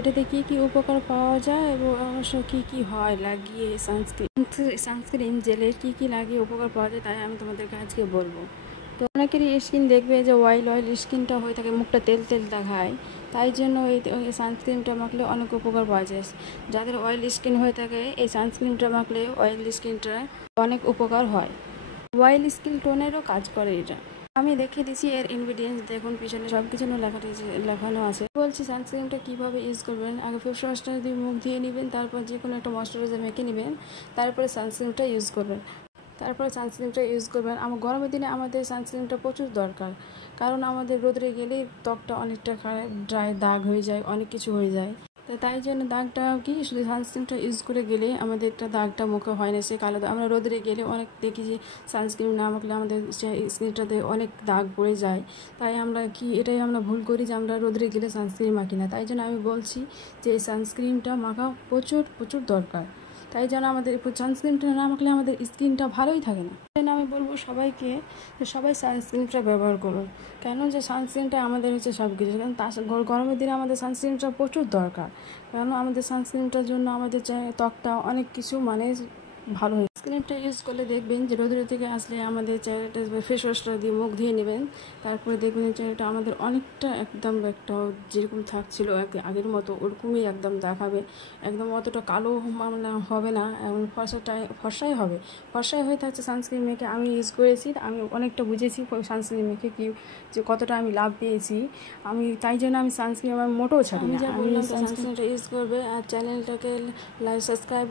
এটাতে কি উপকার পাওয়া যায় এবং অবশ্য কি হয় লাগিয়ে সানস্ক্রিন জেলের কি লাগিয়ে উপকার পাওয়া যায়, তাই আমি তোমাদেরকে আজকে বলবো। তো অনেকেরই স্কিন দেখবে যে অয়েল স্কিনটা হয়ে থাকে, মুখটা তেল দেখায়, তাই জন্য এই সানস্ক্রিনটা মাখলে অনেক উপকার পাওয়া যায়। যাদের অয়েল স্কিন হয়ে থাকে এই সানস্ক্রিনটা মাখলে অয়েল স্কিনটা অনেক উপকার হয়। অয়েল স্কিন টোনেরও কাজ করে এটা। আমি দেখিয়ে দিচ্ছি এর ইনগ্রিডিয়েন্টস, দেখুন পিছনে সব কিছু লেখানো আছে। বলছি সানস্ক্রিনটা কীভাবে ইউজ করবেন। আগে ফেস ওয়াশটা দিয়ে মুখ ধুয়ে নেবেন, তারপর যে কোনো একটা ময়শ্চারাইজার মেখে নেবেন, তারপরে সানস্ক্রিনটা ইউজ করবেন। আমার গরমের দিনে আমাদের সানস্ক্রিনটা প্রচুর দরকার, কারণ আমাদের রোদে গেলেই ত্বকটা অনেকটা ড্রাই, দাগ হয়ে যায়, অনেক কিছু হয়ে যায়। তো তাই জন্য দাগটা শুধু সানস্ক্রিনটা ইউজ করে গেলে আমাদের একটা দাগটা মুখে হয় না, সে কালো দাগ। আমরা রোদে গেলে অনেক দেখি যে সানস্ক্রিন না মাখলে আমাদের স্কিনটাতে অনেক দাগ পড়ে যায়। তাই এটাই আমরা ভুল করি যে আমরা রোদে গেলে সানস্ক্রিন মাখি না। তাই জন্য আমি বলছি যে এই সানস্ক্রিনটা মাখা প্রচুর দরকার। তাই জন্য আমাদের সানস্ক্রিনটা না মাখলে আমাদের স্কিনটা ভালোই থাকে না। তাই আমি বলবো সবাইকে যে সবাই সানস্ক্রিনটা ব্যবহার করুন, কেন যে সানস্ক্রিনটা আমাদের সব কিছু। কারণ গরমের দিনে আমাদের সানস্ক্রিনটা প্রচুর দরকার, কারণ আমাদের সানস্ক্রিনটার জন্য আমাদের ত্বকটা অনেক কিছু ভালো হয়। সানস্ক্রিনটা ইউজ করলে দেখবেন যে রোদের থেকে আসলে আমাদের চেহারাটা ফেস ওয়াশটা দিয়ে মুখ ধুয়ে নেবেন, তারপরে দেখবেন চেহারাটা আমাদের অনেকটা একদম একটা যেরকম থাকছিল আগের মতো ওরকমই একদম দেখাবে। একদম অতটা কালো হবে না, এবং ফর্সাই হবে, ফর্সাই হয়ে থাকছে সানস্ক্রিন মেখে। আমি ইউজ করেছি, আমি অনেকটা বুঝেছি সানস্ক্রিন মেখে যে কতটা আমি লাভ পেয়েছি। তাই জন্য আমি সানস্ক্রিন আমার মোটেও ছাড়ি না। আমি সানস্ক্রিনটা ইউজ করবে, আর চ্যানেলটাকে সাবস্ক্রাইব